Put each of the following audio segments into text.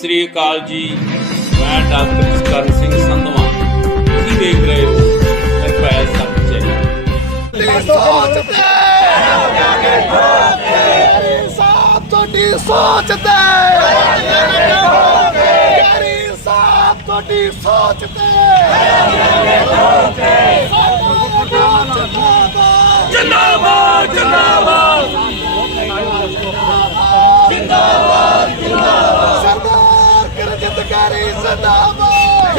ਸ੍ਰੀ ਅਕਾਲ ਜੀ। ਮੈਂ ਡਾਕਟਰ ਜਸਕਰਨ ਸਿੰਘ ਸੰਧਵਾ। ਤੁਸੀਂ ਦੇਖ ਰਹੇ ਹੋ ਨਿਰਭੈ ਸੱਚ ਚੈਨਲ। ਸੋਚ ਤੇ ਗੈਰੀ ਸਾਹਿਬ ਤੁਹਾਡੀ ਸੋਚ ਤੇ ਗੈਰੀ ਸਾਹਿਬ ਤੁਹਾਡੀ ਸੋਚ ਤੇ ਜਿੰਦਾਬਾਦ ਜਿੰਦਾਬਾਦ ਜਿੰਦਾਬਾਦ ਗੈਰੀ ਜਿੰਦਾਬਾਦ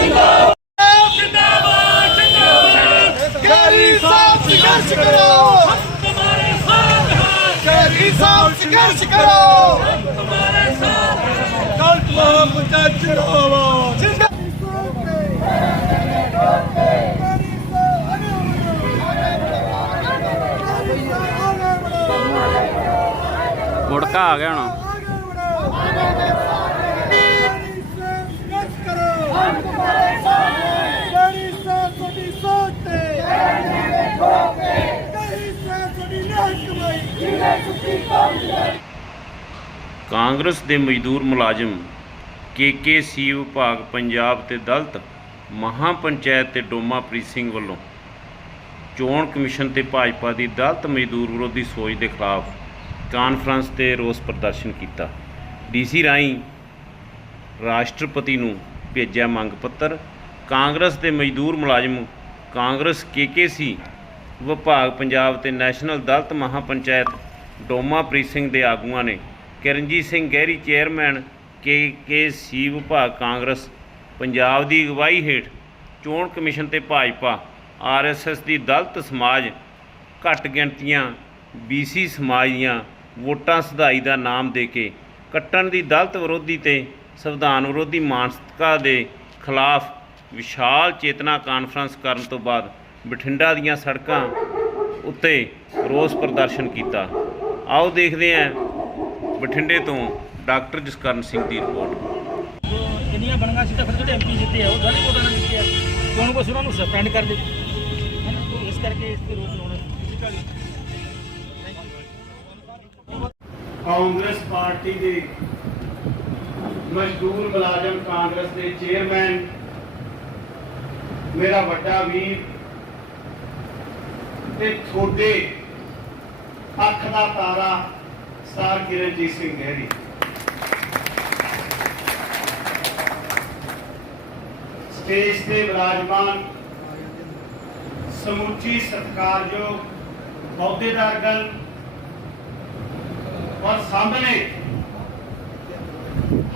ਜਿੰਦਾਬਾਦ ਜਿੰਦਾਬਾਦ ਗੈਰੀ ਸਾਹਿਬ ਸੰਘਰਸ਼ ਕਰੋ ਗੈਰੀ ਸਾਹਿਬ ਸੰਘਰਸ਼ ਕਰੋ ਕੱਲ ਮੁਹੱਬਤ ਚੜਾਵਾ ਮੁੜਕਾ ਆ ਗਿਆ ਹੁਣ। ਕਾਂਗਰਸ ਦੇ ਮਜ਼ਦੂਰ ਮੁਲਾਜ਼ਮ ਕੇਕੇਸੀ ਵਿਭਾਗ ਪੰਜਾਬ ਤੇ ਦਲਤ ਮਹਾਪੰਚਾਇਤ ਤੇ ਡੋਮਾਪ੍ਰੀਤ ਸਿੰਘ ਵੱਲੋਂ ਚੋਣ ਕਮਿਸ਼ਨ ਤੇ ਭਾਜਪਾ ਦੀ ਦਲਤ ਮਜ਼ਦੂਰ ਵਿਰੋਧੀ ਸੋਚ ਦੇ ਖਿਲਾਫ ਕਾਨਫਰੰਸ ਤੇ ਰੋਸ ਪ੍ਰਦਰਸ਼ਨ ਕੀਤਾ। ਡੀਸੀ ਰਾਹੀਂ ਰਾਸ਼ਟਰਪਤੀ ਨੂੰ ਭੇਜਿਆ ਮੰਗ ਪੱਤਰ। ਕਾਂਗਰਸ ਦੇ ਮਜ਼ਦੂਰ ਮੁਲਾਜ਼ਮ ਕਾਂਗਰਸ ਕੇਕੇਸੀ ਵਿਭਾਗ ਪੰਜਾਬ ਤੇ ਨੈਸ਼ਨਲ ਦਲਤ ਮਹਾਪੰਚਾਇਤ ਡੋਮਾਪ੍ਰੀਤ ਸਿੰਘ ਦੇ ਆਗੂਆਂ ਨੇ ਕਿਰਨਜੀਤ ਸਿੰਘ ਗਹਿਰੀ ਚੇਅਰਮੈਨ ਕੇ ਕੇ ਸੀ ਵਿਭਾਗ ਕਾਂਗਰਸ, ਪੰਜਾਬ ਦੀ ਅਗਵਾਈ ਹੇਠ ਚੋਣ ਕਮਿਸ਼ਨ ਤੇ ਭਾਜਪਾ, ਆਰਐਸਐਸ ਦੀ ਦਲਤ ਸਮਾਜ, ਘੱਟ ਗਿਣਤੀਆਂ ਬੀਸੀ ਸਮਾਜ ਦੀਆਂ ਵੋਟਾਂ ਸਧਾਈ ਦਾ ਨਾਮ ਦੇ ਕੇ ਕੱਟਣ ਦੀ ਦਲਤ ਵਿਰੋਧੀ ਤੇ ਸੰਵਿਧਾਨ ਵਿਰੋਧੀ ਮਾਨਸਿਕਤਾ ਦੇ ਖਿਲਾਫ ਵਿਸ਼ਾਲ ਚੇਤਨਾ ਕਾਨਫਰੰਸ ਕਰਨ ਤੋਂ ਬਾਅਦ ਬਠਿੰਡਾ ਦੀਆਂ ਸੜਕਾਂ ਉੱਤੇ ਰੋਸ ਪ੍ਰਦਰਸ਼ਨ ਕੀਤਾ। ਆਓ ਦੇਖਦੇ ਹਾਂ ਬਠਿੰਡੇ ਤੋਂ ਡਾਕਟਰ ਜਸਕਰਨ ਸਿੰਘ ਦੀ ਰਿਪੋਰਟ। ਜਿੰਨੀਆਂ ਬਣੀਆਂ ਸੀ ਤਾਂ ਫਿਰ ਜਿਹੜੇ ਐਮਪੀ ਜਿੱਤੇ ਆ? ਉਹ ਸਾਰੇ ਵੋਟਾਂ ਨਾਲ ਜਿੱਤੇ ਆ। ਉਹਨੂੰ ਕੁਛ ਉਹਨਾਂ ਨੂੰ ਸਸਪੈਂਡ ਕਰ ਦੇ। ਇਸ ਕਰਕੇ ਇਸ ਤੇ ਰੋਕ ਲਾਉਣਾ ਕਾਂਗਰਸ ਪਾਰਟੀ ਦੇ ਮਜ਼ਦੂਰ ਮੁਲਾਜ਼ਮ ਕਾਂਗਰਸ ਦੇ ਚੇਅਰਮੈਨ ਮੇਰਾ ਵੱਡਾ ਵੀਰ ਤੇ ਤੁਹਾਡੇ ਅੱਖ ਦਾ ਤਾਰਾ ਸਰ ਕਿਰਨਜੀਤ ਸਿੰਘ ਗਹਿਰੀ ਸਟੇਜ ਤੇ ਵਿਰਾਜਮਾਨ, ਸਮੁੱਚੀ ਸਤਿਕਾਰਯੋਗ ਅਹੁਦੇਦਾਰਗਣ ਔਰ ਸਾਹਮਣੇ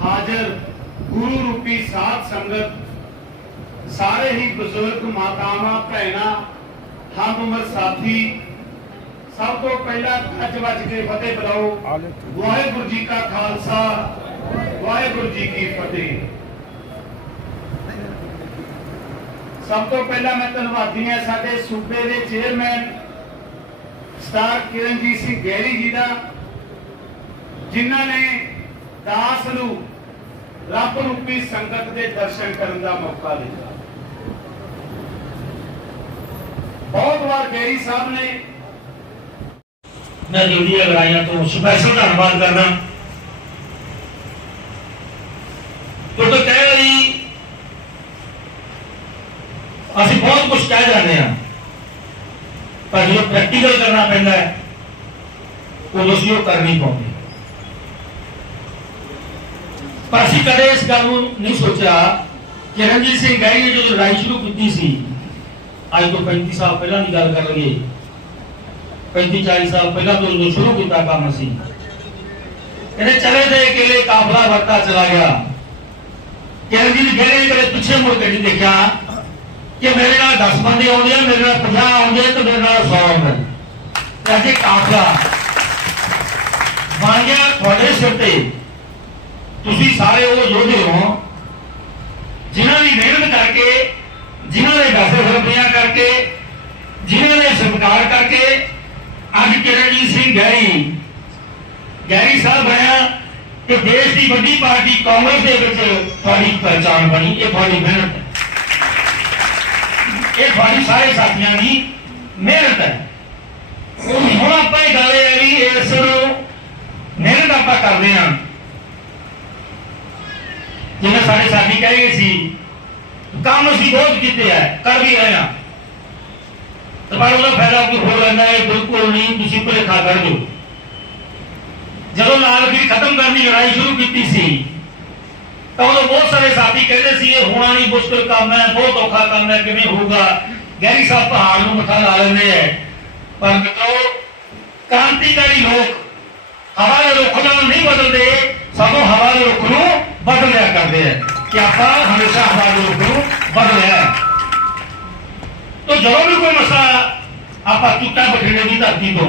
ਹਾਜ਼ਰ ਗੁਰੂ ਰੂਪੀ ਸਾਧ ਸੰਗਤ, ਸਾਰੇ ਹੀ ਬਜ਼ੁਰਗ, ਮਾਤਾਵਾਂ, ਭੈਣਾਂ, ਹਮ ਉਮਰ ਸਾਥੀ ਸਭ ਤੋਂ ਪਹਿਲਾਂ ਅੱਜ ਵੱਜ ਕੇ ਫਤਿਹ ਬੁਲਾਓ। ਵਾਹਿਗੁਰੂ ਜੀ ਕਾ ਖਾਲਸਾ ਵਾਹਿਗੁਰੂ ਜੀ ਕੀ ਫਤਿਹ। ਸਭ ਤੋਂ ਪਹਿਲਾਂ ਮੈਂ ਧੰਨਵਾਦੀ ਹਾਂ ਸਾਡੇ ਸੂਬੇ ਦੇ ਚੇਅਰਮੈਨ ਸਟਾਰ ਕਿਰਨਜੀਤ ਸਿੰਘ ਗਹਿਰੀ ਜੀ ਦਾ ਜਿਨ੍ਹਾਂ ਨੇ ਦਾਸ ਨੂੰ ਰੱਬ ਰੂਪੀ ਸੰਗਤ ਦੇ ਦਰਸ਼ਨ ਕਰਨ ਦਾ ਮੌਕਾ ਦਿੱਤਾ। ਬਹੁਤ ਵਾਰ ਗੈਰੀ ਸਾਹਿਬ ਨੇ ਮੈਂ ਜਲਦੀ ਅਗਰਾਈਆਂ ਤੋਂ ਸਪੈਸ਼ਲ ਧੰਨਵਾਦ ਕਰਦਾ ਕਿਉਂਕਿ ਕਹਿ ਵਾਰੀ ਅਸੀਂ ਬਹੁਤ ਕੁਝ ਕਹਿ ਜਾਂਦੇ ਹਾਂ, ਪਰ ਜਦੋਂ ਪ੍ਰੈਕਟੀਕਲ ਕਰਨਾ ਪੈਂਦਾ ਹੈ, ਉਦੋਂ ਅਸੀਂ ਉਹ ਕਰ ਨਹੀਂ ਪਾਉਂਦੇ। ਪਰ ਅਸੀਂ ਕਦੇ ਇਸ ਗੱਲ ਨੂੰ ਨਹੀਂ ਸੋਚਿਆ ਕਿ ਰਣਜੀਤ ਸਿੰਘ ਗਾਈ ਨੇ ਜਦੋਂ ਲੜਾਈ ਸ਼ੁਰੂ ਕੀਤੀ ਸੀ, ਅੱਜ ਤੋਂ 35 ਸਾਲ ਪਹਿਲਾਂ ਦੀ ਗੱਲ ਕਰ ਲਈਏ 35 40 ਸਾਲ ਪਹਿਲਾਂ ਤੋਂ ਜਦੋਂ ਸ਼ੁਰੂ ਕੀਤਾ ਕੰਮ ਸੀ ਇਹਨੇ ਚਲੇ ਦੇ ਕਿਲੇ ਕਾਫਲਾ ਵਰਤਾ ਚਲਾ ਗਿਆ ਕਿਰਨਜੀਤ ਗਹਿਰੇ ਨੇ ਕਦੇ ਪਿੱਛੇ ਮੁੜ ਕੇ ਨਹੀਂ ਦੇਖਿਆ ਕਿ ਮੇਰੇ ਨਾਲ 10 ਬੰਦੇ ਆਉਂਦੇ ਆ ਮੇਰੇ ਨਾਲ 50 ਆਉਂਦੇ ਆ ਤੇ ਮੇਰੇ ਨਾਲ 100 ਆਉਂਦੇ ਆ। ਤੇ ਅੱਜ ਇਹ ਕਾਫਲਾ ਬਣ ਗਿਆ ਤੁਹਾਡੇ ਸਿਰ ਤੇ ਤੁਸੀਂ ਸਾਰੇ ਉਹ ਯੋਧੇ ਹੋ ਜਿਨ੍ਹਾਂ ਦੀ ਮਿਹਨਤ ਕਰਕੇ ਜਿਨ੍ਹਾਂ ਦੇ ਦਸੇ ਸਰਪਿਆਂ ਕਰਕੇ ਜਿਨ੍ਹਾਂ ਨੇ ਸਤਿਕਾਰ ਕਰਕੇ ਅੱਜ ਕਿਰਨਜੀਤ ਸਿੰਘ ਗੈਰੀ ਗੈਰੀ ਸਾਹਿਬ ਆਇਆ ਕਿ ਦੇਸ਼ ਦੀ ਵੱਡੀ ਪਾਰਟੀ ਕਾਂਗਰਸ ਦੇ ਵਿੱਚ ਤੁਹਾਡੀ ਪਹਿਚਾਣ ਬਣੀ, ਇਹ ਤੁਹਾਡੀ ਮਿਹਨਤ ਹੈ। ਇਹ ਤੁਹਾਡੀ ਸਾਰੇ ਸਾਥੀਆਂ ਦੀ ਮਿਹਨਤ ਹੈ। ਹੁਣ ਆਪਾਂ ਇਹ ਗੱਲ ਇਹ ਹੈ ਵੀ ਇਸ ਮਿਹਨਤ ਆਪਾਂ ਕਰਦੇ ਹਾਂ। ਜਿਵੇਂ ਸਾਡੇ ਸਾਥੀ ਕਹਿ ਗਏ ਸੀ, ਕੰਮ ਅਸੀਂ ਬਹੁਤ ਕੀਤੇ ਆ, ਕਰ ਵੀ ਰਹੇ ਹਾਂ। ਤੇ ਪਰ ਉਹਦਾ ਫਾਇਦਾ ਕੋਈ ਹੋ ਲੈਂਦਾ ਹੈ ਬਿਲਕੁਲ ਨਹੀਂ, ਤੁਸੀਂ ਭੁਲੇਖਾ ਕਰ ਦਿਓ ਜਦੋਂ ਲਾਲ ਕੀ ਖਤਮ ਕਰਨ ਦੀ ਲੜਾਈ ਸ਼ੁਰੂ ਕੀਤੀ ਸੀ, ਤਾਂ ਉਦੋਂ ਬਹੁਤ ਸਾਰੇ ਸਾਥੀ ਕਹਿੰਦੇ ਸੀ, ਇਹ ਹੋਣਾ ਨਹੀਂ ਮੁਸ਼ਕਲ ਕੰਮ ਹੈ, ਬਹੁਤ ਔਖਾ ਕੰਮ ਹੈ, ਕਿਵੇਂ ਹੋਊਗਾ? ਗਹਿਰੀ ਸਾਹਿਬ ਪਹਾੜ ਨੂੰ ਮੱਥਾ ਲਾ ਲੈਂਦੇ ਹੈ। ਪਰ ਮਿੱਤਰੋ, ਕ੍ਰਾਂਤੀਕਾਰੀ ਲੋਕ ਹਵਾ ਦੇ ਰੁੱਖ ਨਾਲ ਨਹੀਂ ਬਦਲਦੇ, ਸਗੋਂ ਹਵਾ ਦੇ ਰੁੱਖ ਨੂੰ ਬਦਲਿਆ ਕਰਦੇ ਹੈ। ਕਿ ਆਪਾਂ ਹਮੇਸ਼ਾ ਹਵਾ ਦੇ ਰੁੱਖ ਨੂੰ ਬਦਲਿਆ ਹੈ ਜਦੋਂ ਵੀ ਕੋਈ ਮਸਲਾ ਆਪਾਂ ਚੁੱਟਾ ਬਠਿੰਡੇ ਦੀ ਧਰਤੀ ਤੋਂ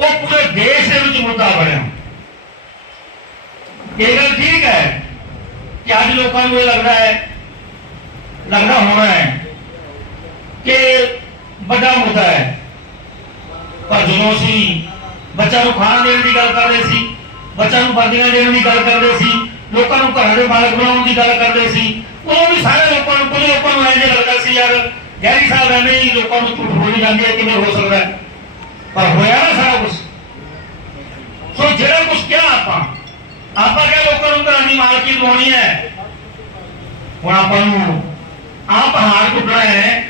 ਉਹ ਪੂਰੇ ਦੇਸ਼ ਦੇ ਵਿੱਚ ਮੁੱਦਾ ਬਣਿਆ। ਇਹ ਗੱਲ ਠੀਕ ਹੈ ਕਿ ਅੱਜ ਲੋਕਾਂ ਨੂੰ ਇਹ ਲੱਗਦਾ ਹੈ, ਲੱਗਦਾ ਹੋਣਾ ਹੈ ਕਿ ਵੱਡਾ ਮੁੱਦਾ ਹੈ। ਪਰ ਜਦੋਂ ਅਸੀਂ ਬੱਚਾ ਨੂੰ ਖਾਣਾ ਦੇਣ ਦੀ ਗੱਲ ਕਰਦੇ ਸੀ ਬੱਚਾ ਨੂੰ ਵਰਦੀਆਂ ਦੇਣ ਦੀ ਗੱਲ ਕਰਦੇ ਸੀ, ਲੋਕਾਂ ਨੂੰ ਘਰਾਂ ਦੇ ਮਾਲਕ ਬਣਾਉਣ ਦੀ ਗੱਲ ਕਰਦੇ ਸੀ, ਉਦੋਂ ਵੀ ਸਾਰੇ ਲੋਕਾਂ ਨੂੰ, ਕੁਝ ਲੋਕਾਂ ਨੂੰ ਐਂ ਜਿਹਾ ਲੱਗਦਾ ਸੀ ਯਾਰ ਗੈਰੀ ਸਾਹਿਬ ਐਵੇਂ ਹੀ ਲੋਕਾਂ ਨੂੰ ਝੂਠ ਬੋਲੀ ਜਾਂਦੀ ਹੈ ਕਿਵੇਂ ਹੋ ਸਕਦਾ ਪਰ ਹੋਇਆ ਨਾ ਸਾਰਾ ਕੁਝ ਸੋ ਜਿਹੜਾ ਕੁਝ ਕਿਹਾ ਆਪਾਂ ਆਪਾਂ ਕਿਹਾ ਲੋਕਾਂ ਨੂੰ ਘਰਾਂ ਦੀ ਮਾਲਕੀ ਦਵਾਉਣੀ ਹੈ। ਹੁਣ ਆਪਾਂ ਨੂੰ ਆਹ ਪਹਾੜ ਟੁੱਟਣਾ ਹੈ,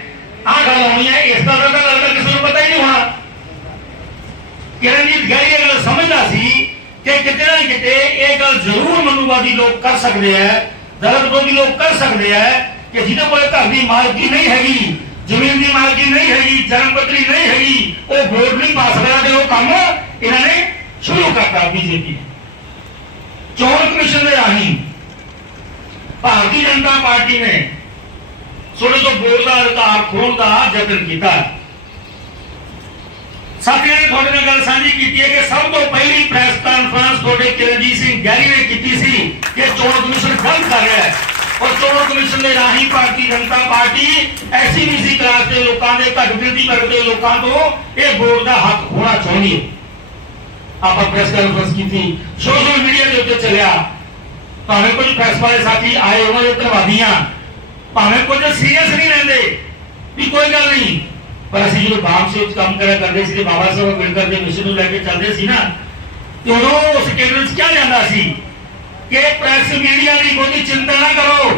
ਆਹ ਗੱਲ ਹੋਣੀ ਹੈ, ਇਸ ਦਾ ਤਾਂ ਲੱਗਦਾ ਕਿਸੇ ਨੂੰ ਪਤਾ ਹੀ ਨਹੀਂ ਹੋਣਾ। ਕਿਰਨਜੀਤ ਗਹਿਰੀ ਇਹ ਗੱਲ ਸਮਝਦਾ ਸੀ ਕਿ ਕਿਤੇ ਨਾ ਕਿਤੇ ਇਹ ਗੱਲ ਜ਼ਰੂਰ ਮਨੂਵਾਦੀ ਲੋਕ ਕਰ ਸਕਦੇ ਆ ਦਰਦਬੋਦੀ ਲੋਕ ਕਰ ਸਕਦੇ ਆ ਕਿ ਜਿਹਦੇ ਕੋਲ ਘਰ ਦੀ ਮਾਲਕੀ ਨਹੀਂ ਹੈਗੀ, ਜ਼ਮੀਨ ਦੀ ਮਾਲਕੀ ਨਹੀਂ ਹੈਗੀ, ਜਨਮ ਪੱਤਰੀ ਨਹੀਂ ਹੈਗੀ, ਉਹ ਵੋਟ ਨਹੀਂ ਪਾ ਸਕਦਾ ਤੇ ਉਹ ਕੰਮ ਇਹਨਾਂ ਨੇ ਸ਼ੁਰੂ ਕਰਤਾ ਬੀਜੇਪੀ ਚੋਣ ਕਮਿਸ਼ਨ ਦੇ ਰਾਹੀਂ ਭਾਰਤੀ ਜਨਤਾ ਪਾਰਟੀ ਨੇ ਸੋਨੇ ਤੋਂ ਵੋਟ ਦਾ ਅਧਿਕਾਰ ਖੋਣ ਦਾ ਯਤਨ ਕੀਤਾ। ਸਾਥੀਆਂ ਨੇ ਤੁਹਾਡੇ ਨਾਲ ਗੱਲ ਸਾਂਝੀ ਕੀਤੀ ਹੈ ਕਿ ਸਭ ਤੋਂ ਪਹਿਲੀ ਪ੍ਰੈਸ ਕਾਨਫਰੰਸ ਤੁਹਾਡੇ ਕਿਰਨਜੀਤ ਸਿੰਘ ਗੈਰੀ ਨੇ ਕੀਤੀ ਸੀ ਕਿ ਚੋਣ ਕਮਿਸ਼ਨ ਗਲਤ ਕਰ ਰਿਹਾ ਹੈ। ਔਰ ਚੋਣ ਕਮਿਸ਼ਨ ਦੇ ਰਾਹੀਂ Bharatiya Janata party SC BC class ਦੇ ਲੋਕਾਂ ਦੇ ਘੱਟ ਵਰਗ ਦੇ ਲੋਕਾਂ ਤੋਂ ਇਹ ਵੋਟ ਦਾ ਹੱਕ ਹੋਣਾ ਚਾਹੁੰਦੀ। ਹੈ ਆਪਾਂ ਪ੍ਰੈਸ ਕਾਨਫਰੰਸ ਕੀਤੀ ਸੋਸ਼ਲ ਮੀਡੀਆ ਦੇ ਉੱਤੇ ਚੱਲਿਆ। ਭਾਵੇਂ ਕੁਝ ਪ੍ਰੈਸ ਵਾਲੇ ਸਾਥੀ ਆਏ ਉਹਨਾਂ ਦੇ ਧੰਨਵਾਦੀਆਂ ਭਾਵੇਂ ਕੁਝ ਸੀਰੀਅਸ ਨਹੀਂ ਰਹਿੰਦੇ, ਵੀ ਕੋਈ ਗੱਲ ਨਹੀਂ। ਪਰ ਅਸੀਂ ਜਦੋਂ ਬਾਮ ਸੇ ਕੰਮ ਕਰਿਆ ਕਰਦੇ ਸੀ ਤੇ ਬਾਬਾ ਸਾਹਿਬ ਅੰਬੇਡਕਰ ਦੇ ਮਿਸ਼ਨ ਨੂੰ ਲੈ ਕੇ ਚੱਲਦੇ ਸੀ ਨਾ, ਤੇ ਉਦੋਂ ਉਸ ਕੇਂਦਰ ਵਿੱਚ ਕਿਹਾ ਜਾਂਦਾ ਸੀ? ਕਿ ਪ੍ਰੈਸ ਮੀਡੀਆ ਦੀ ਕੋਈ ਚਿੰਤਾ ਨਾ ਕਰੋ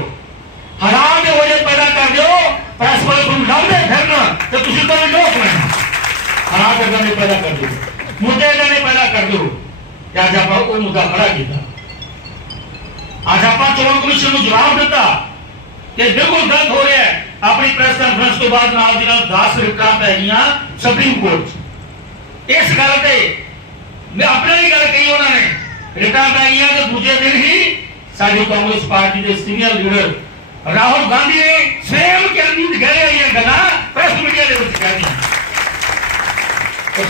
ਹਾਲਾਤ ਇਹੋ ਜਿਹੇ ਪੈਦਾ ਕਰ ਦਿਓ ਪ੍ਰੈਸ ਵਾਲੇ ਤੁਹਾਨੂੰ ਲੱਭਦੇ ਫਿਰਨ ਤੇ ਤੁਸੀਂ ਤਾਂ ਲੋਕ ਲੈਣਾ ਹਾਲਾਤ ਇਦਾਂ ਦੇ ਪੈਦਾ ਕਰ ਦਿਓ ਮੁੱਦੇ ਇਦਾਂ ਦੇ ਪੈਦਾ ਕਰ ਦਿਓ ਤੇ ਅੱਜ ਆਪਾਂ ਉਹ ਮੁੱਦਾ ਖੜਾ ਕੀਤਾ ਅੱਜ ਆਪਾਂ ਚੋਣ ਕਮਿਸ਼ਨ ਨੂੰ ਜਵਾਬ ਦਿੱਤਾ ਕਿ ਬਿਲਕੁਲ ਗਲਤ ਹੋ ਰਿਹਾ ਹੈ ਆਪਣੀ ਪ੍ਰੈਸ ਕਾਨਫਰੰਸ ਤੋਂ ਬਾਅਦ ਨਾਲ ਦੀ ਨਾਲ 10 ਰਿਪੋਰਟਾਂ ਪੈ ਗਈਆਂ ਸੁਪਰੀਮ ਕੋਰਟ 'ਚ। ਇਸ ਗੱਲ ਤੇ ਮੈਂ ਆਪਣੇ ਲਈ ਗੱਲ ਕਹੀ ਉਹਨਾਂ ਨੇ ਰਿਟਾਂ ਪੈ ਗਈਆਂ ਤੇ ਦੂਜੇ ਦਿਨ ਹੀ ਸਾਡੀ ਕਾਂਗਰਸ ਪਾਰਟੀ ਦੇ ਸੀਨੀਅਰ ਲੀਡਰ ਰਾਹੁਲ ਗਾਂਧੀ ਨੇ ਸੇਮ ਕਰਨੀ ਗਏ ਆਈਆਂ ਗੱਲਾਂ ਪ੍ਰੈਸ ਮੀਡੀਆ ਦੇ ਵਿੱਚ ਕਹਿ ਦਿੱਤੀਆਂ।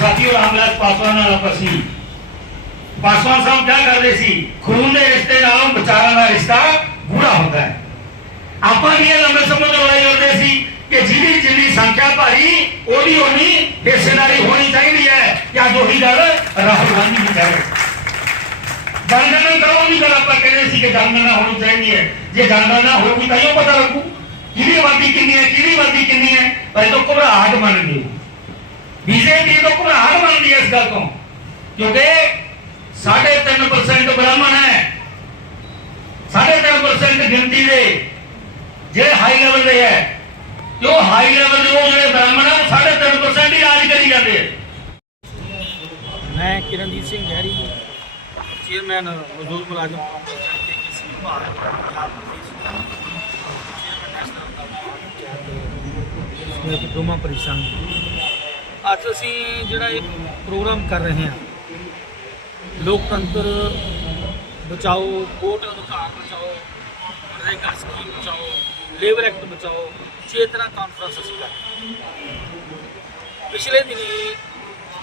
ਸਾਥੀਓ, ਰਾਮਦਾਸ ਪਾਸਵਾਨ ਨਾਲ ਆਪਾਂ ਪਾਸਵਾਨ ਸਾਹਿਬ ਕੀ ਕਰਦੇ ਸੀ? ਖੂਨ ਦੇ ਰਿਸ਼ਤੇ ਨਾਲੋਂ ਵਿਚਾਰਾਂ ਦਾ ਰਿਸ਼ਤਾ ਗੂੜਾ ਹੁੰਦਾ ਹੈ। ਆਪਾਂ ਵੀ ਇਹ ਲੰਬੇ ਸਮੇਂ ਤੋਂ ਲੜਾਈ ਲੜਦੇ ਸੀ ਕਿ ਜਿਹਦੀ ਜਿੰਨੀ ਸੰਖਿਆ ਭਾਰੀ, ਉਹਦੀ ਉਨੀ ਹਿੱਸੇਦਾਰੀ ਹੋਣੀ ਚਾਹੀਦੀ ਹੈ ਜਾਂ ਜੋ ਹੀ ਗੱਲ ਰਾਹੁਲ ਗਾਂਧੀ ਜੀ ਕਹਿ ਰਹੇ ਜਨਗਣਨਾ ਕਰੋ ਨਹੀਂ ਗੱਲ ਆਪਾਂ ਕਹਿੰਦੇ ਸੀ ਕਿ ਜਨਗਣਨਾ ਹੋਣੀ ਚਾਹੀਦੀ ਹੈ। ਜੇ ਜਨਗਣਨਾ ਹੋਊਗੀ ਤਾਂ ਹੀ ਪਤਾ ਲੱਗੂ, ਕਿਹਦੀ ਆਬਾਦੀ ਕਿੰਨੀ ਹੈ, ਕਿਹਦੀ ਆਬਾਦੀ ਕਿੰਨੀ ਹੈ, ਪਰ ਇਹ ਤਾਂ ਘਬਰਾਹਟ ਮੰਨ ਗਈ ਬੀਜੇਪੀ ਤੋਂ ਘਬਰਾਹਟ ਮੰਨਦੀ ਹੈ ਇਸ ਗੱਲ ਤੋਂ, ਕਿਉਂਕਿ 3.5% ਬ੍ਰਾਹਮਣ ਹੈ। 3.5% ਗਿਣਤੀ ਦੇ ਜਿਹੜੇ ਹਾਈ ਲੈਵਲ ਦੇ ਹੈ। ਤੇ ਹਾਈ ਲੈਵਲ ਦੇ ਉਹ ਜਿਹੜੇ ਬ੍ਰਾਹਮਣ ਹੈ ਉਹ 3.5% ਹੀ ਰਾਜ ਕਰੀ ਜਾਂਦੇ ਹੈ ਮੈਂ ਕਿਰਨਜੀਤ ਸਿੰਘ ਗਹਿਰੀ। ਚੇਅਰਮੈਨ ਮਜ਼ਦੂਰ ਮੁਲਾਜ਼ਮ ਕਾਂਗਰਸ ਪਰਿਸ਼ਾਨ ਅੱਜ ਅਸੀਂ ਜਿਹੜਾ ਇਹ ਪ੍ਰੋਗਰਾਮ ਕਰ ਰਹੇ ਹਾਂ, ਲੋਕਤੰਤਰ ਬਚਾਓ, ਵੋਟ ਅਧਿਕਾਰ ਬਚਾਓ ਮਨਰੇਗਾ ਸਕੀਮ ਬਚਾਓ, ਲੇਬਰ ਐਕਟ ਬਚਾਓ, ਚੇਤਨਾ ਕਾਨਫਰੰਸ ਅਸੀਂ ਕਰ ਪਿਛਲੇ ਦਿਨੀ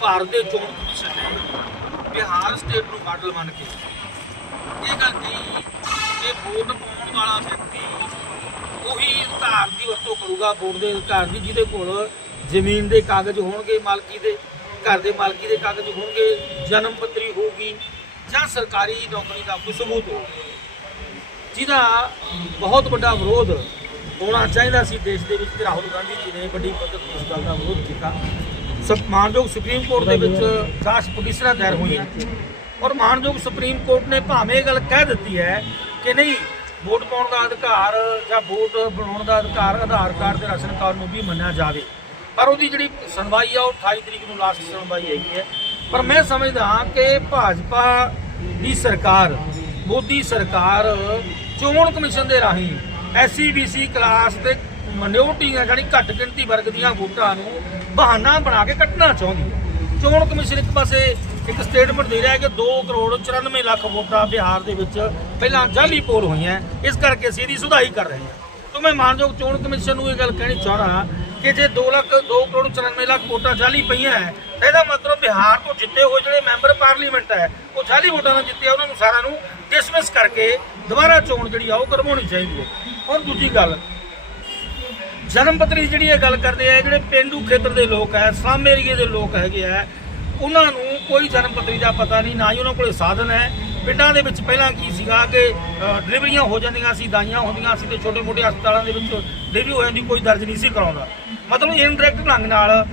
ਭਾਰਤ ਦੇ ਚੋਣ ਕਮਿਸ਼ਨ ਨੇ ਬਿਹਾਰ ਸਟੇਟ ਨੂੰ ਮਾਡਲ ਮੰਨ ਕੇ। ਇਹ ਗੱਲ ਕਹੀ ਕਿ ਵੋਟ ਪਾਉਣ ਵਾਲਾ ਵਿਅਕਤੀ ਉਹੀ ਅਧਿਕਾਰ ਦੀ ਵਰਤੋਂ ਕਰੂਗਾ, ਵੋਟ ਦੇ ਅਧਿਕਾਰ ਦੀ, ਜਿਹਦੇ ਕੋਲ ਜ਼ਮੀਨ ਦੇ ਕਾਗਜ਼ ਹੋਣਗੇ, ਮਾਲਕੀ ਦੇ, ਘਰ ਦੇ ਮਾਲਕੀ ਦੇ ਕਾਗਜ਼ ਹੋਣਗੇ, ਜਨਮ ਪੱਤਰੀ ਹੋਊਗੀ ਜਾਂ ਸਰਕਾਰੀ ਨੌਕਰੀ ਦਾ ਕੋਈ ਸਬੂਤ ਹੋ ਜਿਹਦਾ ਬਹੁਤ ਵੱਡਾ ਵਿਰੋਧ ਹੋਣਾ ਚਾਹੀਦਾ ਸੀ ਦੇਸ਼ ਦੇ ਵਿੱਚ, ਤੇ ਰਾਹੁਲ ਗਾਂਧੀ ਜੀ ਨੇ ਵੱਡੀ ਪੱਧਰ ਤੇ ਇਸ ਗੱਲ ਦਾ ਵਿਰੋਧ ਕੀਤਾ। ਮਾਨਯੋਗ ਸੁਪਰੀਮ ਕੋਰਟ ਦੇ ਵਿੱਚ ਖਾਸ ਪਟੀਸ਼ਨਾਂ ਦਾਇਰ ਹੋਈਆਂ ਔਰ ਮਾਨਯੋਗ ਸੁਪਰੀਮ ਕੋਰਟ ਨੇ ਭਾਵੇਂ ਇਹ ਗੱਲ ਕਹਿ ਦਿੱਤੀ ਹੈ ਕਿ ਨਹੀਂ ਵੋਟ ਪਾਉਣ ਦਾ ਅਧਿਕਾਰ ਜਾਂ ਵੋਟ ਬਣਾਉਣ ਦਾ ਅਧਿਕਾਰ ਆਧਾਰ ਕਾਰਡ ਤੇ ਰਾਸ਼ਨ ਕਾਰਡ ਨੂੰ ਵੀ ਮੰਨਿਆ ਜਾਵੇ। ਪਰ ਉਹਦੀ ਜਿਹੜੀ ਸੁਣਵਾਈ ਆ ਉਹ 28 ਤਰੀਕ ਨੂੰ ਲਾਸਟ ਸੁਣਵਾਈ ਹੈਗੀ ਹੈ। ਪਰ ਮੈਂ ਸਮਝਦਾ ਹਾਂ ਕਿ ਭਾਜਪਾ ਦੀ ਸਰਕਾਰ ਮੋਦੀ ਸਰਕਾਰ ਚੋਣ ਕਮਿਸ਼ਨ ਦੇ ਰਾਹੀਂ ਐਸਸੀ ਬੀਸੀ ਕਲਾਸ ਤੇ ਮਿਨੋਰਟੀਆਂ ਜਿਹੜੀ ਘੱਟ ਗਿਣਤੀ ਵਰਗ ਦੀਆਂ ਵੋਟਾਂ ਨੂੰ ਬਹਾਨਾ ਬਣਾ ਕੇ ਕੱਟਣਾ ਚਾਹੁੰਦੀ ਹੈ। ਚੋਣ ਕਮਿਸ਼ਨ ਇੱਕ ਪਾਸੇ ਇੱਕ ਸਟੇਟਮੈਂਟ ਦੇ ਰਿਹਾ ਹੈ ਕਿ 2 ਕਰੋੜ 94 ਲੱਖ ਵੋਟਾਂ ਬਿਹਾਰ ਦੇ ਵਿੱਚ ਪਹਿਲਾਂ ਜਾਲੀ ਪੋਲ ਹੋਈਆਂ ਇਸ ਕਰਕੇ ਅਸੀਂ ਇਹਦੀ ਸੁਧਾਈ ਕਰ ਰਹੇ ਹਾਂ। ਤਾਂ ਮੈਂ ਮਾਨਯੋਗ ਚੋਣ ਕਮਿਸ਼ਨ ਨੂੰ ਇਹ ਗੱਲ ਕਹਿਣੀ ਚਾਹਣਾ ਕਿ ਜੇ 2 ਲੱਖ 2 ਕਰੋੜ 94 ਲੱਖ ਵੋਟਾਂ ਜਾਲੀ ਪਈਆਂ ਹੈ ਤਾਂ ਇਹਦਾ ਮਤਲਬ ਬਿਹਾਰ ਤੋਂ ਜਿੱਤੇ ਹੋਏ ਜਿਹੜੇ ਮੈਂਬਰ ਪਾਰਲੀਮੈਂਟ ਹੈ ਉਹ ਜਾਲੀ ਵੋਟਾਂ ਨਾਲ ਜਿੱਤੇ ਆ, ਉਹਨਾਂ ਨੂੰ ਸਾਰਿਆਂ ਨੂੰ ਡਿਸਮਿਸ ਕਰਕੇ ਦੁਬਾਰਾ ਚੋਣ ਜਿਹੜੀ ਆ ਉਹ ਕਰਵਾਉਣੀ ਚਾਹੀਦੀ ਹੈ। ਔਰ ਦੂਜੀ ਗੱਲ ਜਨਮ ਪੱਤਰੀ ਜਿਹੜੀ ਇਹ ਗੱਲ ਕਰਦੇ ਆ ਜਿਹੜੇ ਪਿੰਡੂ ਖੇਤਰ ਦੇ ਲੋਕ ਹੈ ਸਲਮ ਏਰੀਏ ਦੇ ਲੋਕ ਹੈਗੇ ਆ ਉਹਨਾਂ ਨੂੰ ਕੋਈ ਜਨਮ ਪੱਤਰੀ ਦਾ ਪਤਾ ਨਹੀਂ ਨਾ ਹੀ ਉਹਨਾਂ ਕੋਲੇ ਸਾਧਨ ਹੈ। ਪਿੰਡਾਂ ਦੇ ਵਿੱਚ ਪਹਿਲਾਂ ਕੀ ਸੀਗਾ ਕਿ ਡਿਲੀਵਰੀਆਂ ਹੋ ਜਾਂਦੀਆਂ ਸੀ ਦਾਈਆਂ ਹੁੰਦੀਆਂ ਸੀ ਤੇ ਛੋਟੇ ਮੋਟੇ ਹਸਪਤਾਲਾਂ ਦੇ ਵਿੱਚ ਡਿਲੀਵਰੀ ਹੋ ਜਾਂਦੀ ਕੋਈ ਦਰਜ ਨਹੀਂ ਸੀ ਕਰਾਉਂਦਾ। ਮਤਲਬ ਇਨਡਾਇਰੈਕਟ ਢੰਗ ਨਾਲ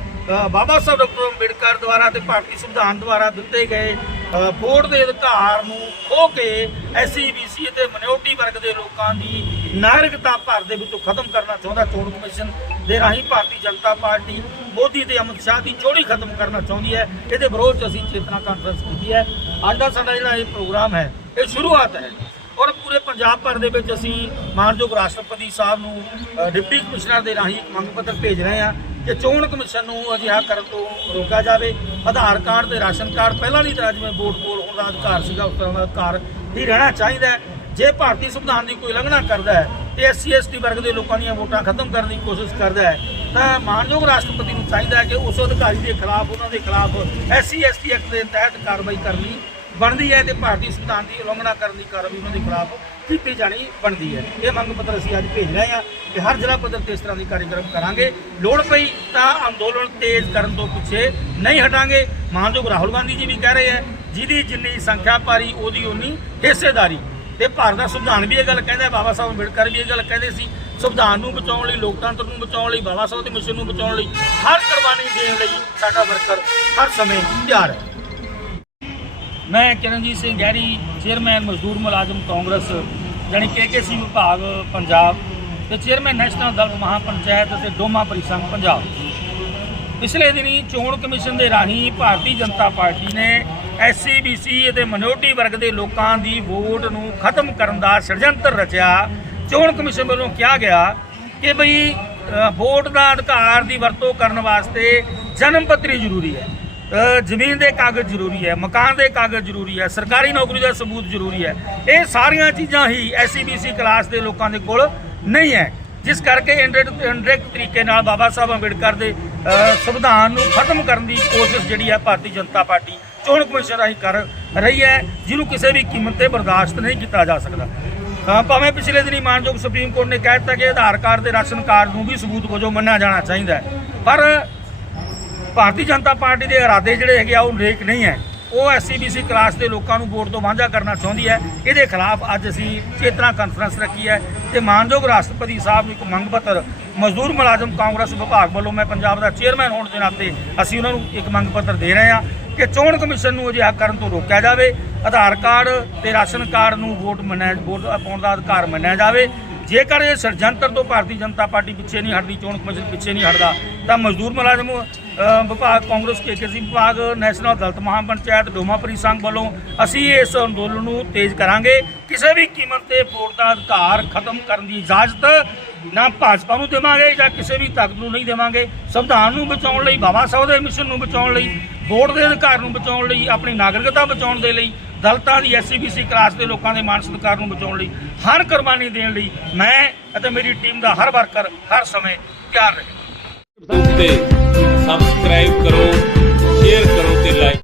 ਬਾਬਾ ਸਾਹਿਬ ਡਾਕਟਰ ਅੰਬੇਡਕਰ ਦੁਆਰਾ ਤੇ ਭਾਰਤੀ ਸੰਵਿਧਾਨ ਦੁਆਰਾ ਦਿੱਤੇ ਗਏ ਅ, ਵੋਟ ਦੇ ਅਧਿਕਾਰ ਨੂੰ ਖੋ ਕੇ ਐਸਸੀ ਬੀਸੀ ਤੇ ਮਿਨੋਰਟੀ ਵਰਗ ਦੇ ਲੋਕਾਂ ਦੀ ਨਾਗਰਿਕਤਾ ਭਾਰਤ ਦੇ ਵਿੱਚੋਂ ਖਤਮ ਕਰਨਾ ਚਾਹੁੰਦਾ, ਚੋਣ ਕਮਿਸ਼ਨ ਦੇ ਰਾਹੀਂ ਭਾਰਤੀ ਜਨਤਾ ਪਾਰਟੀ ਮੋਦੀ ਤੇ ਅਮਿਤ ਸ਼ਾਹ ਦੀ ਜੋੜੀ ਖਤਮ ਕਰਨਾ ਚਾਹੁੰਦੀ ਹੈ। ਇਹਦੇ ਵਿਰੋਧ 'ਚ ਅਸੀਂ ਚੇਤਨਾ ਕਾਨਫਰੰਸ ਕੀਤੀ ਹੈ। ਅੱਜ ਦਾ ਸਾਡਾ ਜਿਹੜਾ ਇਹ ਪ੍ਰੋਗਰਾਮ ਹੈ, ਇਹ ਸ਼ੁਰੂਆਤ ਹੈ। ਔਰ ਪੂਰੇ ਪੰਜਾਬ ਭਰ ਦੇ ਵਿੱਚ ਅਸੀਂ ਮਾਨਯੋਗ ਰਾਸ਼ਟਰਪਤੀ ਸਾਹਿਬ ਨੂੰ ਡਿਪਟੀ ਕਮਿਸ਼ਨਰ ਦੇ ਰਾਹੀਂ ਇੱਕ ਮੰਗ ਪੱਤਰ ਭੇਜ ਰਹੇ ਹਾਂ ਕਿ ਚੋਣ ਕਮਿਸ਼ਨ ਨੂੰ ਅਜਿਹਾ ਕਰਨ ਤੋਂ ਰੋਕਿਆ ਜਾਵੇ। ਆਧਾਰ ਕਾਰਡ ਤੇ ਰਾਸ਼ਨ ਕਾਰਡ ਪਹਿਲਾਂ ਦੀ ਤਰ੍ਹਾਂ ਜਿਵੇਂ ਵੋਟ ਪੋਲ ਹੋਣ ਦਾ ਅਧਿਕਾਰ ਸੀਗਾ, ਉਸ ਤਰ੍ਹਾਂ ਦਾ ਅਧਿਕਾਰ ਹੀ ਰਹਿਣਾ ਚਾਹੀਦਾ ਹੈ। ਜੇ ਭਾਰਤੀ ਸੰਵਿਧਾਨ ਦੀ ਕੋਈ ਉਲੰਘਣਾ ਕਰਦਾ ਹੈ ਤੇ ਐਸਸੀ, ਐਸਟੀ ਵਰਗ ਦੇ ਲੋਕਾਂ ਦੀਆਂ ਵੋਟਾਂ ਖਤਮ ਕਰਨ ਦੀ ਕੋਸ਼ਿਸ਼ ਕਰਦਾ ਹੈ, ਤਾਂ ਮਾਨਯੋਗ ਰਾਸ਼ਟਰਪਤੀ ਨੂੰ ਚਾਹੀਦਾ ਹੈ ਕਿ ਉਸ ਅਧਿਕਾਰੀ ਦੇ ਖਿਲਾਫ, ਉਹਨਾਂ ਦੇ ਖਿਲਾਫ ਐਸਸੀ, ਐਸਟੀ ਐਕਟ ਦੇ ਤਹਿਤ ਕਾਰਵਾਈ ਕਰਨੀ ਬਣਦੀ ਹੈ ਤੇ ਭਾਰਤੀ ਸੰਵਿਧਾਨ ਦੀ ਉਲੰਘਣਾ ਕਰਨ ਦੀ ਕਾਰਵਾਈ ਉਹਨਾਂ ਦੇ ਖਿਲਾਫ ਕੀਤੀ ਜਾਣੀ ਬਣਦੀ ਹੈ। ਇਹ ਮੰਗ ਪੱਤਰ ਅਸੀਂ ਅੱਜ ਭੇਜ ਰਹੇ ਹਾਂ ਕਿ ਹਰ ਜ਼ਿਲ੍ਹਾ ਪੱਧਰ ਤੇ ਇਸ ਤਰ੍ਹਾਂ ਦੀ ਕਾਰਜਕ੍ਰਮ ਕਰਾਂਗੇ। ਲੋੜ ਪਈ ਤਾਂ ਅੰਦੋਲਨ ਤੇਜ਼ ਕਰਨ ਤੋਂ ਪਿੱਛੇ ਨਹੀਂ ਹਟਾਂਗੇ। ਮਾਨਯੋਗ ਰਾਹੁਲ ਗਾਂਧੀ ਜੀ ਵੀ ਕਹਿ ਰਹੇ ਹੈ, ਜਿਹਦੀ ਜਿੰਨੀ ਸੰਖਿਆ ਪਾਰੀ ਉਹਦੀ ਉਨੀ ਹਿੱਸੇਦਾਰੀ। ਤੇ ਭਾਰਤ ਦਾ ਸੰਵਿਧਾਨ ਵੀ ਇਹ ਗੱਲ ਕਹਿੰਦਾ, ਬਾਬਾ ਸਾਹਿਬ ਅੰਬੇਡਕਰ ਵੀ ਇਹ ਗੱਲ ਕਹਿੰਦੇ ਸੀ, ਸੰਵਿਧਾਨ ਨੂੰ ਬਚਾਉਣ ਲਈ, ਲੋਕਤੰਤਰ ਨੂੰ ਬਚਾਉਣ ਲਈ, ਬਾਬਾ ਸਾਹਿਬ ਦੇ ਮਿਸ਼ਨ ਨੂੰ ਬਚਾਉਣ ਲਈ, ਹਰ ਕੁਰਬਾਨੀ ਦੇਣ ਲਈ ਸਾਡਾ ਵਰਕਰ ਹਰ ਸਮੇਂ ਤਿਆਰ ਹੈ। ਮੈਂ ਕਿਰਨਜੀਤ ਸਿੰਘ ਗਹਿਰੀ, ਚੇਅਰਮੈਨ ਮਜ਼ਦੂਰ ਮੁਲਾਜ਼ਮ ਕਾਂਗਰਸ, ਜਾਣੀ ਕੇਕੇਸੀ ਵਿਭਾਗ, ਪੰਜਾਬ ਤੇ ਚੇਅਰਮੈਨ ਨੈਸ਼ਨਲ ਦਲ ਮਹਾਪੰਚਾਇਤ ਅਤੇ ਡੋਮਾ ਪਰਿਸੰਘ, ਪੰਜਾਬ। ਪਿਛਲੇ ਦਿਨੀ ਚੋਣ ਕਮਿਸ਼ਨ ਦੇ ਰਾਹੀਂ ਭਾਰਤੀ ਜਨਤਾ ਪਾਰਟੀ ਨੇ ਐਸਸੀ ਬੀਸੀ ਅਤੇ ਮਿਨੋਰਟੀ ਵਰਗ ਦੇ ਲੋਕਾਂ ਦੀ ਵੋਟ ਨੂੰ ਖਤਮ ਕਰਨ ਦਾ ષਡਯੰਤਰ ਰਚਿਆ। ਚੋਣ ਕਮਿਸ਼ਨ ਵੱਲੋਂ ਕਿਹਾ ਗਿਆ ਕਿ ਬਈ ਵੋਟ ਦਾ ਅਧਿਕਾਰ ਦੀ ਵਰਤੋਂ ਕਰਨ ਵਾਸਤੇ ਜਨਮ ਪੱਤਰੀ ਜ਼ਰੂਰੀ ਹੈ। ਜ਼ਮੀਨ ਦੇ ਕਾਗਜ਼ ਜ਼ਰੂਰੀ ਹੈ, ਮਕਾਨ ਦੇ ਕਾਗਜ਼ ਜ਼ਰੂਰੀ ਹੈ, ਸਰਕਾਰੀ ਨੌਕਰੀ ਦਾ ਸਬੂਤ ਜ਼ਰੂਰੀ ਹੈ। ਇਹ ਸਾਰੀਆਂ ਚੀਜ਼ਾਂ ਹੀ ਐਸਸੀਬੀਸੀ ਕਲਾਸ ਦੇ ਲੋਕਾਂ ਦੇ ਕੋਲ ਨਹੀਂ ਹੈ। ਜਿਸ ਕਰਕੇ ਇਨਡਾਇਰੈਕਟ ਤਰੀਕੇ ਨਾਲ ਬਾਬਾ ਸਾਹਿਬ ਅੰਬੇਡਕਰ ਦੇ ਸੰਵਿਧਾਨ ਨੂੰ ਖਤਮ ਕਰਨ ਦੀ ਕੋਸ਼ਿਸ਼ ਜਿਹੜੀ ਹੈ ਭਾਰਤੀ ਜਨਤਾ ਪਾਰਟੀ ਚੋਣ ਕਮਿਸ਼ਨ ਰਾਹੀਂ ਕਰ ਰਹੀ ਹੈ, ਜਿਹਨੂੰ ਕਿਸੇ ਵੀ ਕੀਮਤ ਤੇ ਬਰਦਾਸ਼ਤ ਨਹੀਂ ਕੀਤਾ ਜਾ ਸਕਦਾ। ਭਾਵੇਂ ਪਿਛਲੇ ਦਿਨੀ ਮਾਨਯੋਗ ਸੁਪਰੀਮ ਕੋਰਟ ਨੇ ਕਹਿ ਦਿੱਤਾ ਕਿ ਆਧਾਰ ਕਾਰਡ ਤੇ ਰਾਸ਼ਨ ਕਾਰਡ ਨੂੰ ਵੀ ਸਬੂਤ ਵਜੋਂ ਮੰਨਿਆ ਜਾਣਾ ਚਾਹੀਦਾ ਹੈ। ਪਰ ਭਾਰਤੀ ਜਨਤਾ ਪਾਰਟੀ ਦੇ ਇਰਾਦੇ ਜਿਹੜੇ ਹੈਗੇ ਆ, ਉਹ ਨੇਕ ਨਹੀਂ ਹੈ। ਉਹ ਐਸਸੀਬੀਸੀ ਕਲਾਸ ਦੇ ਲੋਕਾਂ ਨੂੰ ਵੋਟ ਤੋਂ ਵਾਂਝਾ ਕਰਨਾ ਚਾਹੁੰਦੀ ਹੈ। ਇਹਦੇ ਖਿਲਾਫ ਅੱਜ ਅਸੀਂ ਚੇਤਨਾ ਕਾਨਫਰੰਸ ਰੱਖੀ ਹੈ ਤੇ ਮਾਨਯੋਗ ਰਾਸ਼ਟਰਪਤੀ ਸਾਹਿਬ ਨੂੰ ਇੱਕ ਮੰਗ ਪੱਤਰ, ਮਜ਼ਦੂਰ ਮੁਲਾਜ਼ਮ ਕਾਂਗਰਸ ਵਿਭਾਗ ਵੱਲੋਂ ਮੈਂ ਪੰਜਾਬ ਦਾ ਚੇਅਰਮੈਨ ਹੋਣ ਦੇ ਨਾਤੇ ਅਸੀਂ ਉਹਨਾਂ ਨੂੰ ਇੱਕ ਮੰਗ ਪੱਤਰ ਦੇ ਰਹੇ ਹਾਂ। ਕਿ ਚੋਣ ਕਮਿਸ਼ਨ ਨੂੰ ਅਜਿਹਾ ਕਰਨ ਤੋਂ ਰੋਕਿਆ ਜਾਵੇ, ਆਧਾਰ ਕਾਰਡ ਤੇ ਰਾਸ਼ਨ ਕਾਰਡ ਨੂੰ ਵੋਟ ਮੰਨਿਆ, ਵੋਟ ਪਾਉਣ ਦਾ ਅਧਿਕਾਰ ਮੰਨਿਆ ਜਾਵੇ। ਜੇਕਰ ਇਹ ષਡਯੰਤਰ ਤੋਂ ਭਾਰਤੀ ਜਨਤਾ ਪਾਰਟੀ ਪਿੱਛੇ ਨਹੀਂ ਹਟਦੀ, ਚੋਣ ਕਮਿਸ਼ਨ ਪਿੱਛੇ ਨਹੀਂ ਹਟਦਾ, ਤਾਂ ਮਜ਼ਦੂਰ ਮੁਲਾਜ਼ਮ ਵਿਭਾਗ, ਕਾਂਗਰਸ, ਕੇਕੇਸੀ ਵਿਭਾਗ, ਨੈਸ਼ਨਲ ਦਲਿਤ ਮਹਾਪੰਚਾਇਤ ਡੋਮਾਪੁਰੀ ਸੰਘ ਵੱਲੋਂ ਅਸੀਂ ਇਸ ਅੰਦੋਲਨ ਨੂੰ ਤੇਜ਼ ਕਰਾਂਗੇ। ਕਿਸੇ ਵੀ ਕੀਮਤ ਤੇ ਵੋਟ ਦਾ ਅਧਿਕਾਰ ਖਤਮ ਕਰਨ ਦੀ ਇਜਾਜ਼ਤ ਨਾ ਭਾਜਪਾ ਨੂੰ ਦੇਵਾਂਗੇ ਜਾਂ ਕਿਸੇ ਵੀ ਤਾਕਤ ਨੂੰ ਨਹੀਂ ਦੇਵਾਂਗੇ। ਸੰਵਿਧਾਨ ਨੂੰ ਬਚਾਉਣ ਲਈ ਬਾਬਾ ਸਾਹਿਬ ਦੇ ਮਿਸ਼ਨ ਨੂੰ ਬਚਾਉਣ ਲਈ ਵੋਟ ਦੇ ਅਧਿਕਾਰ ਨੂੰ ਬਚਾਉਣ ਲਈ, ਆਪਣੀ ਨਾਗਰਿਕਤਾ ਬਚਾਉਣ ਦੇ ਲਈ, ਦਲਤਾਂ ਦੀ ਐਸਸੀਬੀਸੀ ਕਲਾਸ ਦੇ ਲੋਕਾਂ ਦੇ ਮਾਨ ਸਤਿਕਾਰ ਨੂੰ ਬਚਾਉਣ ਲਈ, ਹਰ ਕੁਰਬਾਨੀ ਦੇਣ ਲਈ ਮੈਂ ਅਤੇ ਮੇਰੀ ਟੀਮ ਦਾ ਹਰ ਵਰਕਰ ਹਰ ਸਮੇਂ ਤਿਆਰ ਰਹੇ ਸਬਸਕ੍ਰਾਈਬ ਕਰੋ